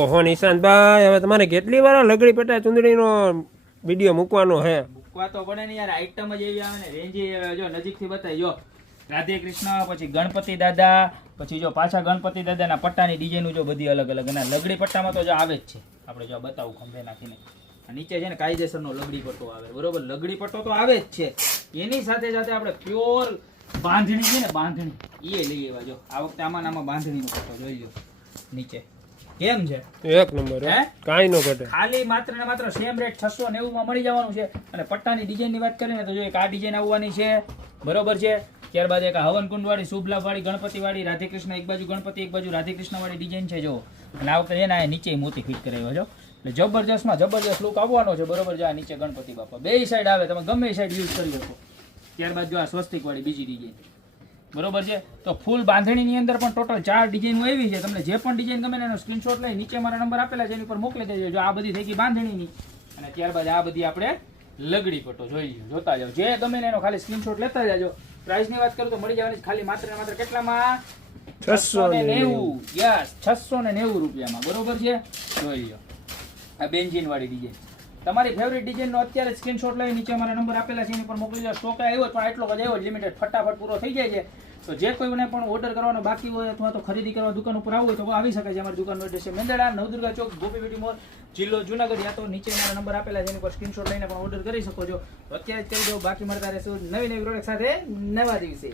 ઓહો નિશાંતભાઈ, હવે તમારે કેટલી વાર લગડી પેટા ચુંદડીનો વિડીયો મૂકવાનો હે? મૂકવા તો પડે ને યાર, આઈટમ જ એવી આવે ને, રેન્જ એવી આવે. જો નજીકથી બતાવી, જો રાધે કૃષ્ણ, પછી ગણપતિ દાદા, પછી જો પાછા ગણપતિ દાદાના પટ્ટાની ડિઝાઇન જો બધી અલગ અલગ. અને લગડી પટ્ટામાં તો જો આવે જ છે, આપણે જો બતાવું ખંભે નાખીને. નીચે છે ને કાયદેસરનો લગડી પટ્ટો આવે, બરોબર? લગડી પટ્ટો તો આવે જ છે, એની સાથે સાથે આપણે પ્યોર બાંધણી છે ને, બાંધણી એ લઈ આવ્યા. જો આ વખતે આમાં બાંધણીનો પટ્ટો જોઈ લો નીચે, કેમ છે? એક નંબર હે, કાઈ નો ઘટે. ખાલી માત્ર ને માત્ર સેમ રેટ 690 માં મળી જવાનું છે. અને પટ્ટાની ડિઝાઇન ની વાત કરીએ ને તો જો એક આ ડિઝાઇન આવવાની છે, બરોબર છે. ત્યારબાદ એક હવન કુંડ વાળી, શુભ લાભ વાળી, ગણપતિ વાળી, રાધે કૃષ્ણ એક બાજુ ગણપતિ એક બાજુ રાધે કૃષ્ણ વાળી ડિઝાઇન છે જો. અને આ વખતે એના નીચે મોતી ફિટ કરાવ્યો છો, એટલે જબરજસ્તમાં જબરજસ્ત લુક આવવાનો છે, બરોબર છે. આ નીચે ગણપતિ બાપા બે સાઈડ આવે, તમે ગમે એ સાઈડ યુઝ કરી શકો. ત્યારબાદ જો આ સ્વસ્તિક વાળી બીજી ડિઝાઇન, બરોબર છે. તો ફૂલ બાંધણીની અંદર પણ ટોટલ 4 ડિઝાઇન આવી છે. તમને જે પણ ડિઝાઇન ગમે એનો સ્ક્રીનશોટ લઈ નીચે મારા નંબર આપેલા છે એની પર મોકલી દેજો. જો આ બધી થઈ ગઈ બાંધણીની, અને ત્યારબાદ આ બધી આપણે લગડી પટ્ટો જોઈ જોતા જાઓ. જે ગમે એનો ખાલી સ્ક્રીનશોટ લેતા જાજો. પ્રાઇસની વાત કરું તો મળી જવાની ખાલી માત્ર ને માત્ર કેટલામાં? 690. યસ, 690 રૂપિયામાં, બરોબર છે. જોઈ લો આ બેન્જીન વાળી ડિઝાઇન. તમારી ફેવરિટ ડિઝાઇનનો અત્યારે સ્ક્રીનશોટ લઈ નીચે મારા નંબર આપેલા છે એની પર મોકલી દો. સ્ટોક આવ્યો પણ આટલો જ આવ્યો, લિમિટેડ, ફટાફટ પૂરો થઈ જાય છે. તો જે કોઈને પણ ઓર્ડર કરવાનો બાકી હોય અથવા તો ખરીદી કરવા દુકાન ઉપર આવવું હોય તો આવી શકે છે. અમારી દુકાનનો એડ્રેસ છે મેંદરડા, નવદુર્ગા ચોક, ગોપી બેટી મોલ, જિલ્લો જુનાગઢ. યા તો નીચે મારા નંબર આપેલા છે એની પર સ્ક્રીનશોટ લઈને પણ ઓર્ડર કરી શકો છો. તો અત્યારે જ કરી દો. બાકી મળતા રહેશું નવી પ્રોડક્ટ સાથે નવા દિવસે.